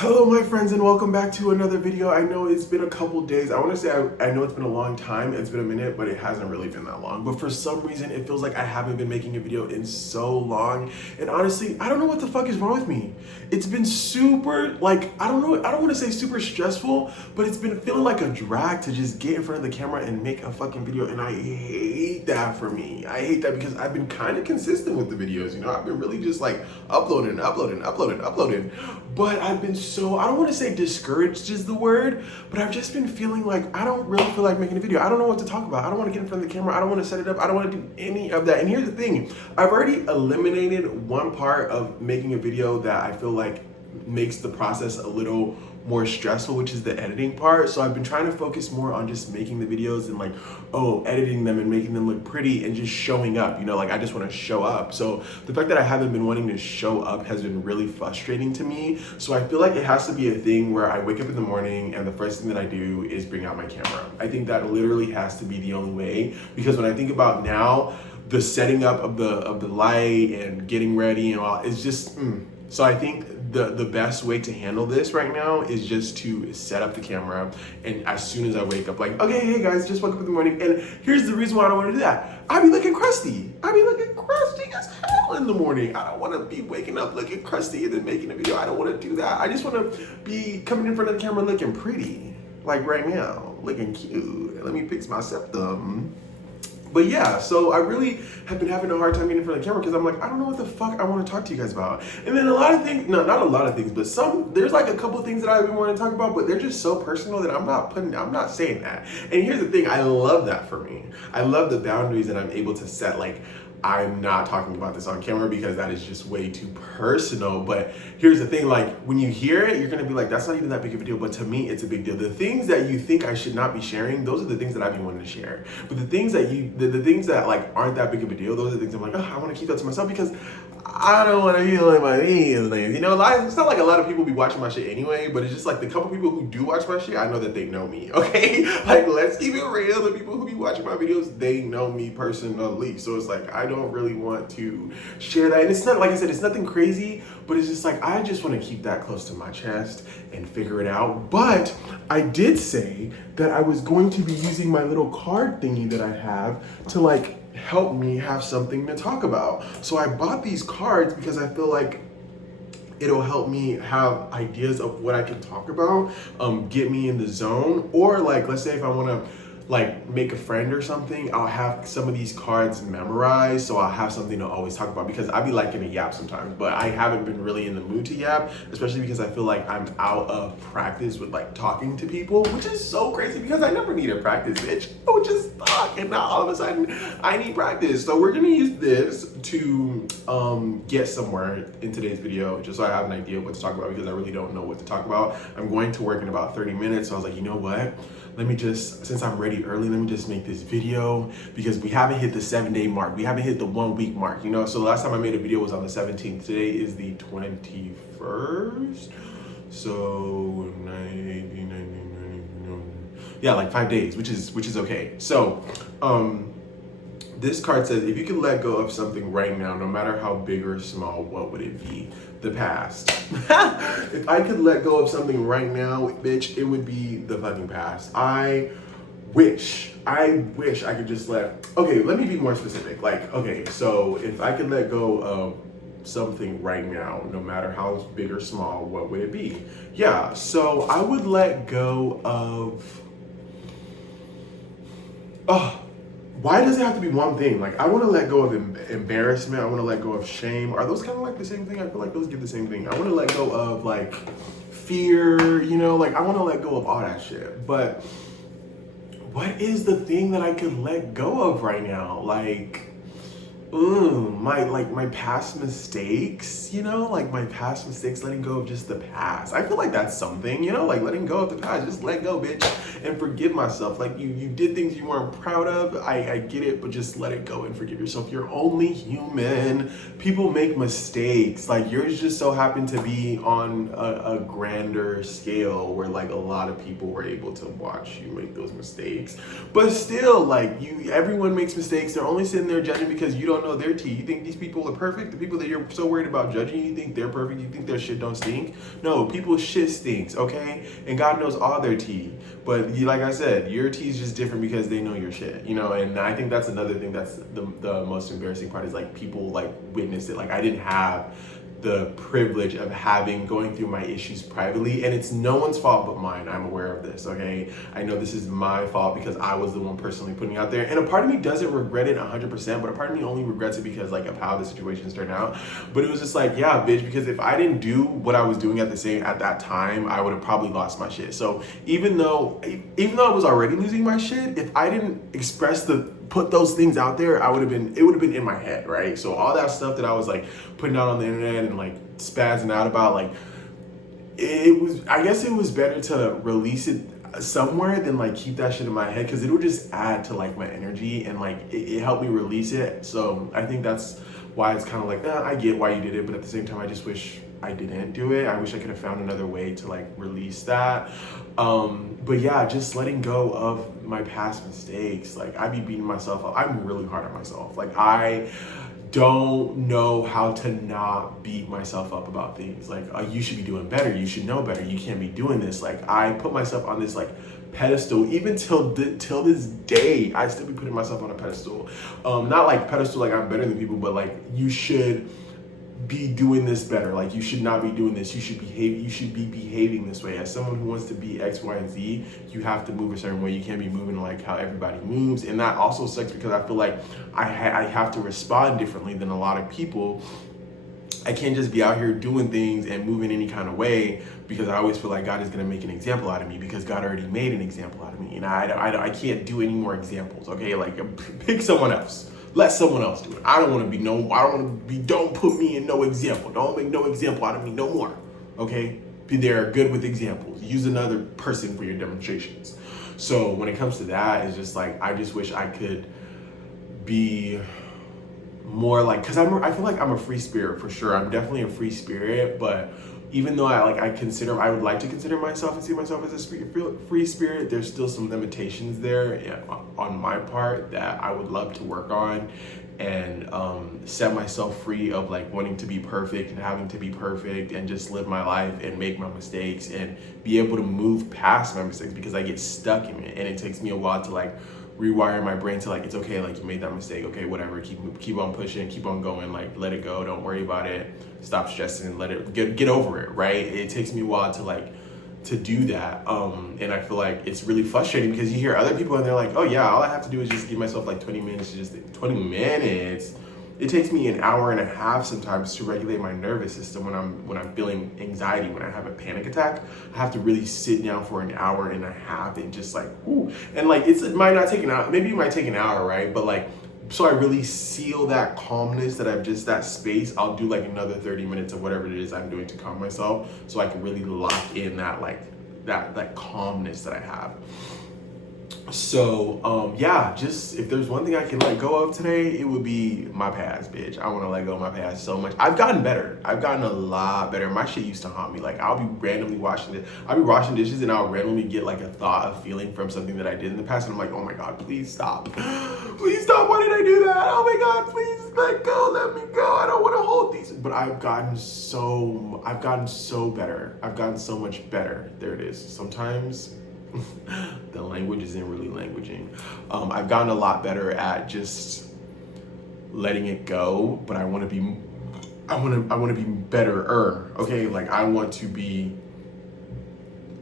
Hello my friends and welcome back to another video. I know it's been a couple days. I want to say I know it's been a long time. It's been a minute, but it hasn't really been that long. But for some reason, it feels like I haven't been making a video in so long. And honestly, I don't know what the fuck is wrong with me. It's been super, I don't know, I don't want to say super stressful, but it's been feeling like a drag to just get in front of the camera and make a fucking video. And I hate that for me. I hate that because I've been kind of consistent with the videos. You know, I've been really just like uploading. But I've been I don't want to say discouraged is the word, but I've just been feeling like I don't really feel like making a video. I don't know what to talk about. I don't want to get in front of the camera. I don't want to set it up. I don't want to do any of that. And here's the thing. I've already eliminated one part of making a video that I feel like makes the process a little more stressful, which is the editing part. So I've been trying to focus more on just making the videos and editing them and making them look pretty and just showing up, you know, like I just want to show up. So the fact that I haven't been wanting to show up has been really frustrating to me. So I feel like it has to be a thing where I wake up in the morning and the first thing that I do is bring out my camera. I think that literally has to be the only way, because when I think about now, the setting up of the light and getting ready and all, it's just, So I think the best way to handle this right now is just to set up the camera, and as soon as I wake up, like, okay, hey guys, just woke up in the morning, and here's the reason why I don't want to do that. I be looking crusty. I be looking crusty as hell in the morning. I don't want to be waking up looking crusty and then making a video. I don't want to do that. I just want to be coming in front of the camera looking pretty, like right now, looking cute. Let me fix my septum. But yeah, so I really have been having a hard time getting in front of the camera because I'm like, I don't know what the fuck I want to talk to you guys about. And then a lot of things, no, not a lot of things, but there's like a couple things that I've been wanting to talk about, but they're just so personal that I'm not saying that. And here's the thing, I love that for me. I love the boundaries that I'm able to set. Like, I'm not talking about this on camera because that is just way too personal. But here's the thing, like when you hear it, you're gonna be like, that's not even that big of a deal. But to me, it's a big deal. The things that you think I should not be sharing, those are the things that I've been wanting to share. But the things that the things that like aren't that big of a deal, those are the things I'm like, oh, I want to keep that to myself because I don't want to feel like my feelings. You know, it's not like a lot of people be watching my shit anyway, but it's just like the couple people who do watch my shit, I know that they know me, okay? Like, let's keep it real. The people who be watching my videos, they know me personally. So it's like, I don't really want to share that. And it's not, like I said, it's nothing crazy, but it's just like, I just want to keep that close to my chest and figure it out. But I did say that I was going to be using my little card thingy that I have to like help me have something to talk about. So I bought these cards because I feel like it'll help me have ideas of what I can talk about, get me in the zone. Or like, let's say if I want to like make a friend or something, I'll have some of these cards memorized, so I'll have something to always talk about, because I be liking to yap sometimes, but I haven't been really in the mood to yap, especially because I feel like I'm out of practice with like talking to people, which is so crazy because I never needed practice, bitch. I would just talk, and now all of a sudden I need practice. So we're gonna use this to get somewhere in today's video, just so I have an idea of what to talk about, because I really don't know what to talk about. I'm going to work in about 30 minutes, so I was like, you know what? Let me just, since I'm ready early, let me just make this video, because we haven't hit the 7-day mark. We haven't hit the 1 week mark, you know? So the last time I made a video was on the 17th. Today is the 21st. So, 90, yeah, like 5 days, which is okay. So, this card says, if you could let go of something right now, no matter how big or small, what would it be? The past. If I could let go of something right now, bitch, it would be the fucking past. I wish I could just okay, let me be more specific. Like, okay, so if I could let go of something right now, no matter how big or small, what would it be? Yeah, so I would let go of, why does it have to be one thing? Like, I want to let go of embarrassment. I want to let go of shame. Are those kind of like the same thing? I feel like those give the same thing. I want to let go of like fear, you know, like I want to let go of all that shit. But what is the thing that I could let go of right now? Like, my past mistakes, you know, like my past mistakes, letting go of just the past. I feel like that's something, you know, like letting go of the past, just let go, bitch, and forgive myself. Like you did things you weren't proud of. I get it, but just let it go and forgive yourself. You're only human. People make mistakes. Like yours just so happened to be on a grander scale where like a lot of people were able to watch you make those mistakes. But still, like everyone makes mistakes. They're only sitting there judging because you don't don't know their tea. You think these people are perfect? The people that you're so worried about judging, you think they're perfect? You think their shit don't stink? No, people's shit stinks, okay? And God knows all their tea. But like I said, your tea is just different because they know your shit, you know? And I think that's another thing that's the most embarrassing part is like people like witness it. Like I didn't have the privilege of going through my issues privately, and it's no one's fault but mine. I'm aware of this, okay? I know this is my fault because I was the one personally putting it out there, and a part of me doesn't regret it 100%, but a part of me only regrets it because like of how the situations turned out. But it was just like, yeah, bitch, because if I didn't do what I was doing at that time, I would have probably lost my shit. So even though I was already losing my shit, if I didn't put those things out there, it would have been in my head, right? So all that stuff that I was like putting out on the internet and like spazzing out about, like I guess it was better to release it somewhere than like keep that shit in my head, because it would just add to like my energy, and like it helped me release it. So I think that's why it's kind of like, I get why you did it, but at the same time I just wish I didn't do it. I wish I could have found another way to like release that. But yeah, just letting go of my past mistakes. Like I be beating myself up. I'm really hard on myself. Like I don't know how to not beat myself up about things. Like, oh, you should be doing better. You should know better. You can't be doing this. Like I put myself on this like pedestal. Even till this day, I still be putting myself on a pedestal. Not like pedestal like I'm better than people, but like you should be doing this better. Like you should not be doing this. You should be behaving this way. As someone who wants to be X, Y, and Z, you have to move a certain way. You can't be moving like how everybody moves. And that also sucks because I feel like I have to respond differently than a lot of people. I can't just be out here doing things and moving any kind of way, because I always feel like God is going to make an example out of me, because God already made an example out of me. And I can't do any more examples. Okay. Like pick someone else. Let someone else do it. Don't put me in no example. Don't make no example out of me no more. Okay? Be there, good with examples. Use another person for your demonstrations. So when it comes to that, it's just like, I just wish I could be more like, because I feel like I'm a free spirit for sure. I'm definitely a free spirit, but even though I would like to consider myself and see myself as a free spirit, there's still some limitations there on my part that I would love to work on, and set myself free of like wanting to be perfect and having to be perfect, and just live my life and make my mistakes and be able to move past my mistakes, because I get stuck in it, and it takes me a while to like rewire my brain to like, it's okay, like you made that mistake, okay, whatever, keep on pushing, keep on going, like let it go, don't worry about it, stop stressing, let it get over it, right? It takes me a while to do that, and I feel like it's really frustrating because you hear other people and they're like, oh yeah, all I have to do is just give myself like 20 minutes. It takes me an hour and a half sometimes to regulate my nervous system when I'm feeling anxiety. When I have a panic attack, I have to really sit down for an hour and a half and just like, whoo. And like, it might not take an hour, maybe it might take an hour, right? But like, so I really seal that calmness that space, I'll do like another 30 minutes of whatever it is I'm doing to calm myself, so I can really lock in that like that calmness that I have. So yeah, just if there's one thing I can let go of today, it would be my past, bitch. I want to let go of my past so much. I've gotten better. I've gotten a lot better. My shit used to haunt me. Like I'll be randomly washing dishes and I'll randomly get like a thought, a feeling from something that I did in the past, and I'm like, oh my God, please stop. Please stop. Why did I do that? Oh my God, please let go. Let me go. I don't want to hold these. But I've gotten so better. I've gotten so much better. There it is. Sometimes the language isn't really languaging. I've gotten a lot better at just letting it go, but I want to be better. Okay, like I want to be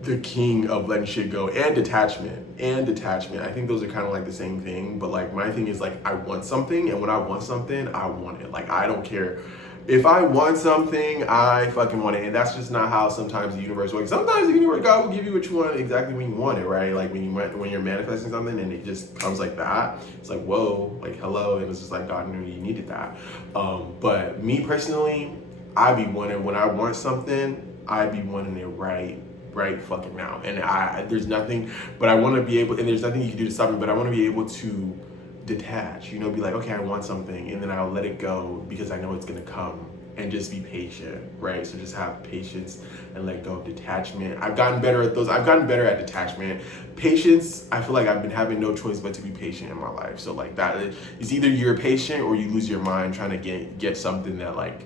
the king of letting shit go, and detachment. I think those are kind of like the same thing, but like my thing is like I want something, and when I want something, I want it. Like I don't care. If I want something, I fucking want it. And that's just not how sometimes the universe works. Sometimes the universe, God will give you what you want exactly when you want it, right? Like when you're manifesting something and it just comes like that, it's like, whoa, like hello. And it's just like God knew you needed that. But me personally, when I want something, I be wanting it right fucking now. And there's nothing, but I want to be able, and there's nothing you can do to stop me, but I want to be able to detach, be like, okay, I want something, and then I'll let it go because I know it's gonna come, and just be patient, right? So just have patience and let go of detachment. I've gotten better at those. I've gotten better at detachment. Patience, I feel like I've been having no choice but to be patient in my life. So like that, it's either you're patient or you lose your mind trying to get something that like,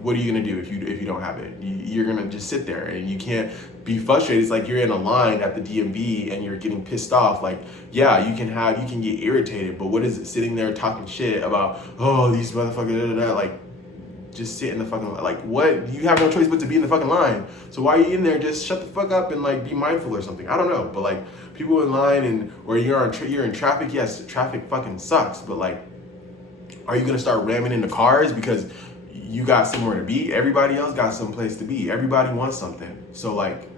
what are you gonna do if you don't have it? You're gonna just sit there and you can't be frustrated. It's like you're in a line at the DMV and you're getting pissed off. Like, yeah, you can get irritated, but what is it sitting there talking shit about, oh, these motherfuckers, like, just sit in the fucking line. Like, what? You have no choice but to be in the fucking line. So why are you in there? Just shut the fuck up and like be mindful or something. I don't know, but like people in line and or you're in traffic. Yes, traffic fucking sucks, but like, are you gonna start ramming into cars because you got somewhere to be? Everybody else got some place to be. Everybody wants something. So like,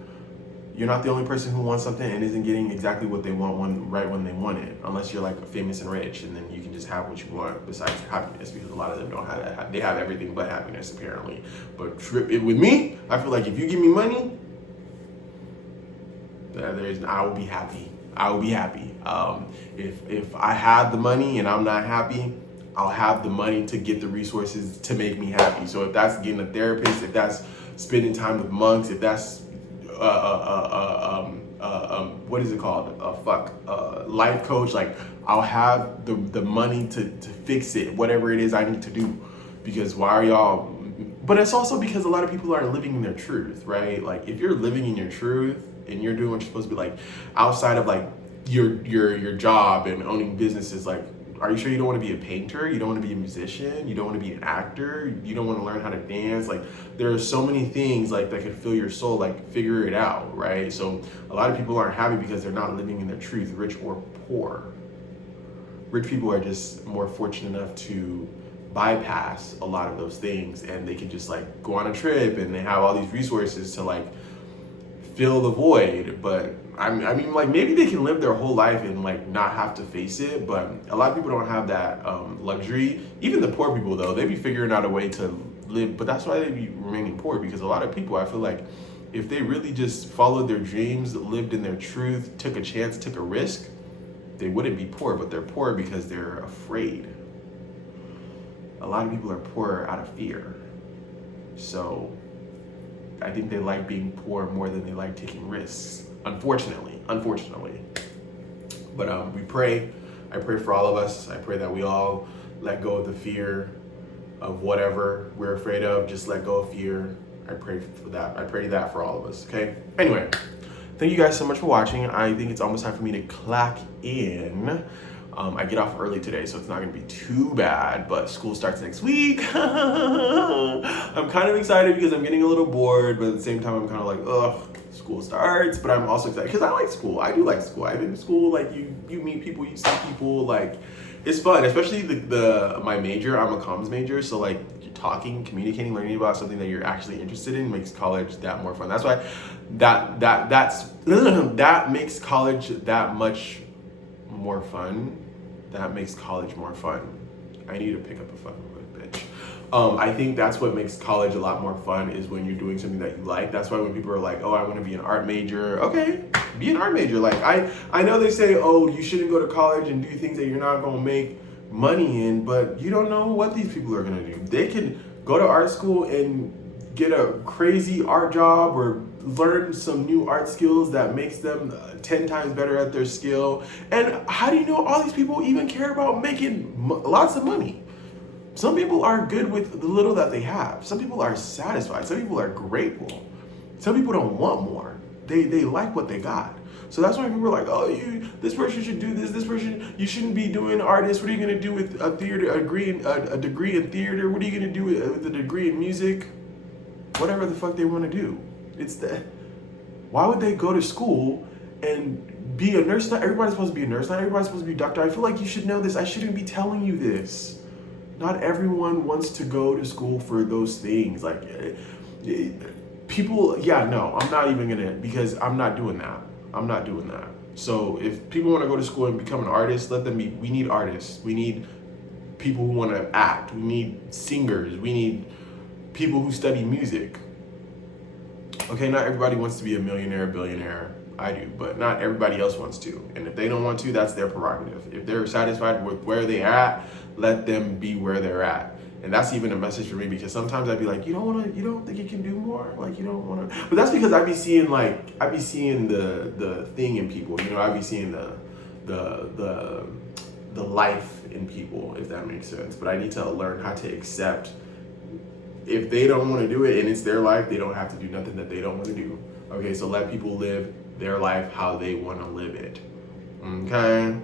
you're not the only person who wants something and isn't getting exactly what they want right when they want it, unless you're like famous and rich, and then you can just have what you want besides happiness, because a lot of them don't have that. They have everything but happiness apparently. But with me, I feel like if you give me money, I will be happy. I will be happy. If I have the money and I'm not happy, I'll have the money to get the resources to make me happy. So if that's getting a therapist, if that's spending time with monks, if that's what is it called? Life coach. Like, I'll have the money to fix it, whatever it is I need to do. Because why are y'all? But it's also because a lot of people aren't living in their truth, right? Like, if you're living in your truth and you're doing what you're supposed to be, like outside of like your job and owning businesses, like, are you sure you don't want to be a painter? You don't want to be a musician? You don't want to be an actor? You don't want to learn how to dance? Like, there are so many things like that could fill your soul. Like, figure it out, right? So a lot of people aren't happy because they're not living in their truth, rich or poor. Rich people are just more fortunate enough to bypass a lot of those things, and they can just like go on a trip and they have all these resources to like fill the void. But I mean, like, maybe they can live their whole life and like not have to face it, but a lot of people don't have that luxury. Even the poor people, though, they be figuring out a way to live, but that's why they be remaining poor, because a lot of people, I feel like, if they really just followed their dreams, lived in their truth, took a chance, took a risk, they wouldn't be poor. But they're poor because they're afraid. A lot of people are poor out of fear. So I think they like being poor more than they like taking risks. Unfortunately. But we pray. I pray for all of us. I pray that we all let go of the fear of whatever we're afraid of. Just let go of fear. I pray for that. I pray that for all of us. Okay. Anyway, thank you guys so much for watching. I think it's almost time for me to clock in. I get off early today, so it's not gonna be too bad, but school starts next week. I'm kind of excited because I'm getting a little bored, but at the same time, I'm kind of like, ugh, school starts. But I'm also excited because I like school. I do like school. I've been in school, like, you meet people, you see people, like, it's fun, especially my major. I'm a comms major, so like talking, communicating, learning about something that you're actually interested in makes college that more fun. That's why that makes college that much more fun. That makes college more fun. I need to pick up a fucking bitch. I think that's what makes college a lot more fun, is when you're doing something that you like. That's why when people are like, oh, I want to be an art major. Okay, be an art major. Like, I know they say, oh, you shouldn't go to college and do things that you're not going to make money in, but you don't know what these people are going to do. They can go to art school and get a crazy art job or learn some new art skills that makes them 10 times better at their skill. And how do you know all these people even care about making lots of money? Some people are good with the little that they have. Some people are satisfied. Some people are grateful. Some people don't want more. They like what they got. So that's why people are like, oh, this person should do this. This person, you shouldn't be doing artists. What are you gonna do with a degree in theater? What are you gonna do with a degree in music? Whatever the fuck they want to do. Why would they go to school and be a nurse? Not everybody's supposed to be a nurse. Not everybody's supposed to be a doctor. I feel like you should know this. I shouldn't be telling you this. Not everyone wants to go to school for those things. Like, people, yeah, no, I'm not even gonna, because I'm not doing that. I'm not doing that. So if people want to go to school and become an artist, let them be. We need artists. We need people who want to act. We need singers. We need people who study music. Okay, not everybody wants to be a millionaire, billionaire. I do, but not everybody else wants to. And if they don't want to, that's their prerogative. If they're satisfied with where they're at, let them be where they're at. And that's even a message for me, because sometimes I'd be like, you don't think you can do more? Like, you don't want to, but that's because I be seeing the thing in people, I be seeing the life in people, if that makes sense. But I need to learn how to accept, if they don't want to do it and it's their life, they don't have to do nothing that they don't want to do. Okay, so let people live their life how they want to live it. Okay?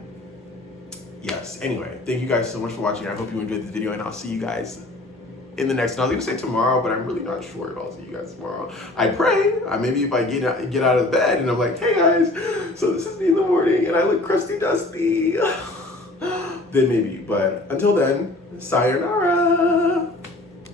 Yes. Anyway, thank you guys so much for watching. I hope you enjoyed this video, and I'll see you guys in the next one. I was gonna say tomorrow, but I'm really not sure if I'll see you guys tomorrow. I pray. Maybe if I get out of bed and I'm like, hey guys, so this is me in the morning and I look crusty dusty, then maybe. But until then, sayonara.